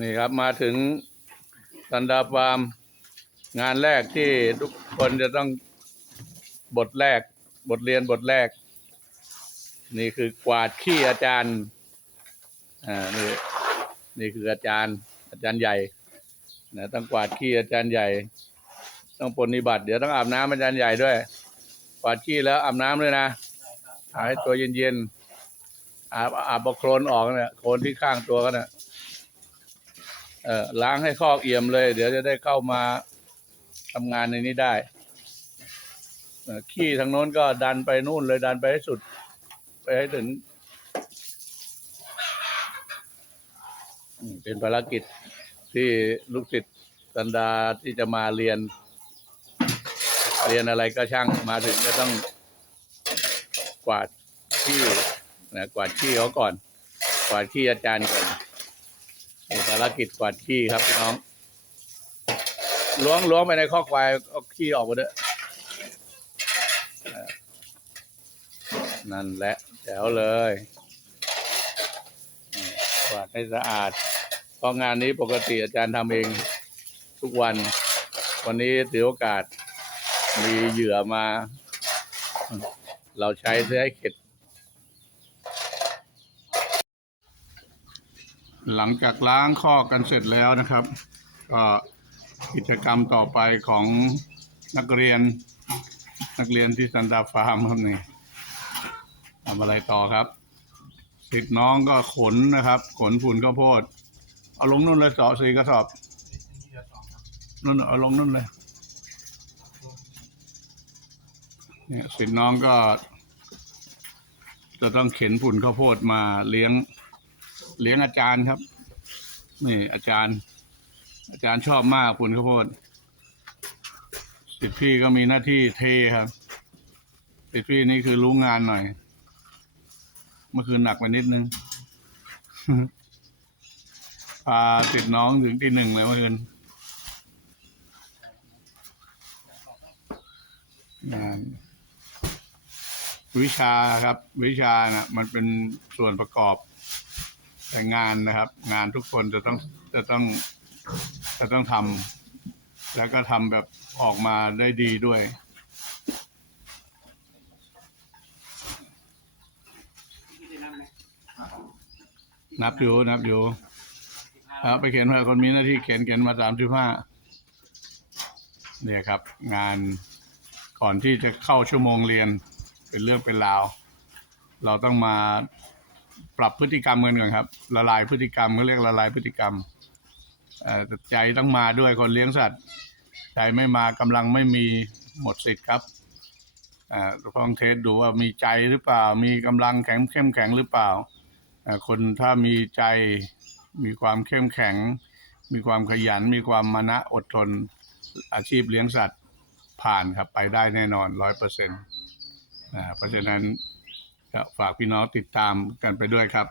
นี่ครับมาถึงสันดาฟาร์มงานแรกที่ทุกคนจะต้องบทแรก บทเรียนบทแรก นี่คือกวาดขี้อาจารย์อ่านี่นี่คืออาจารย์ อาจารย์ใหญ่นะต้องกวาดขี้อาจารย์ใหญ่ ต้องปฏิบัติ เดี๋ยวต้องอาบน้ำอาจารย์ใหญ่ด้วย กวาดขี้แล้วอาบน้ำด้วยนะอาบให้ตัวเย็นๆอาบอาบโคลนออกเนี่ยโคลนที่ข้างตัวก็เนี่ย เออล้างให้คอกเอี่ยมเลย เดี๋ยวจะได้เข้ามาทำงานในนี้ได้เอขี้ทางโน้นก็ดันไปนู่นเลยดันไปให้สุด ไปให้ถึง เป็นภารกิจที่ลูกศิษย์สันดาที่จะมาเรียน เรียนอะไรก็ช่างมาถึงก็ต้องกวาดที่นะกวาดขี้เขาก่อน กวาดขี้อาจารย์ก่อน ภารกิจกวาดขี้ครับพี่น้องล้วงล้วงไปในข้อควายเอาขี้ออกมาด้อนั่นแหละแจ๋วเลยกวาดให้สะอาดเพราะงานนี้ปกติอาจารย์ทำเองทุกวัน วันนี้ถือโอกาสมีเหยื่อมา เราใช้เพื่อให้เข็ด หลังจากล้างข้อกันเสร็จแล้วนะครับ ก็กิจกรรมต่อไปของนักเรียน นักเรียนที่สันดาฟาร์มครับนี่ทำอะไรต่อครับสิทธิ์น้องก็ขนนะครับ ขนฝุ่นข้าวโพด เอาลงนู่นเลยสอบสี่กระสอบนู่นเอาลงนู่นเลยเนี่ยสิทธิ์น้องก็ จะต้องเข็นฝุ่นข้าวโพดมาเลี้ยง เลี้ยงอาจารย์ครับ นี่ อาจารย์ อาจารย์ชอบมากฝุ่นข้าวโพดสิทธิ์พี่ก็มีหน้าที่เทครับสิทธิ์พี่นี่คือรู้งานหน่อย เมื่อคืนหนักไปนิดนึงพาติดน้องถึงที่หนึ่งเลยเมื่อคืนงานวิชาครับ วิชาน่ะ มันเป็นส่วนประกอบ แต่งานนะครับ งานทุกคนจะต้องจะต้องจะต้องทำแล้วก็ทำแบบออกมาได้ดีด้วยนับอยู่นับอยู่ครับไปเขียนว่าคนมีหน้าที่เขียนเขียนมาสามสิบห้าเนี่ยครับ งานก่อนที่จะเข้าชั่วโมงเรียนเป็นเรื่องเป็นราว เราต้องมา ปรับพฤติกรรมกันก่อนครับ ละลายพฤติกรรมเขาเรียกละลายพฤติกรรมใจต้องมาด้วยคนเลี้ยงสัตว์ ใจไม่มากำลังไม่มีหมดสิทธิ์ครับลองเทสดูว่ามีใจหรือเปล่า มีกำลังแข็งเข้มแข็งหรือเปล่า คนถ้ามีใจมีความเข้มแข็ง มีความขยัน มีความมานะอดทนอาชีพเลี้ยงสัตว์ผ่านครับไปได้แน่นอนร้อยเปอร์เซ็นต์เพราะฉะนั้น ฝากพี่น้องติดตามกันไปด้วยครับ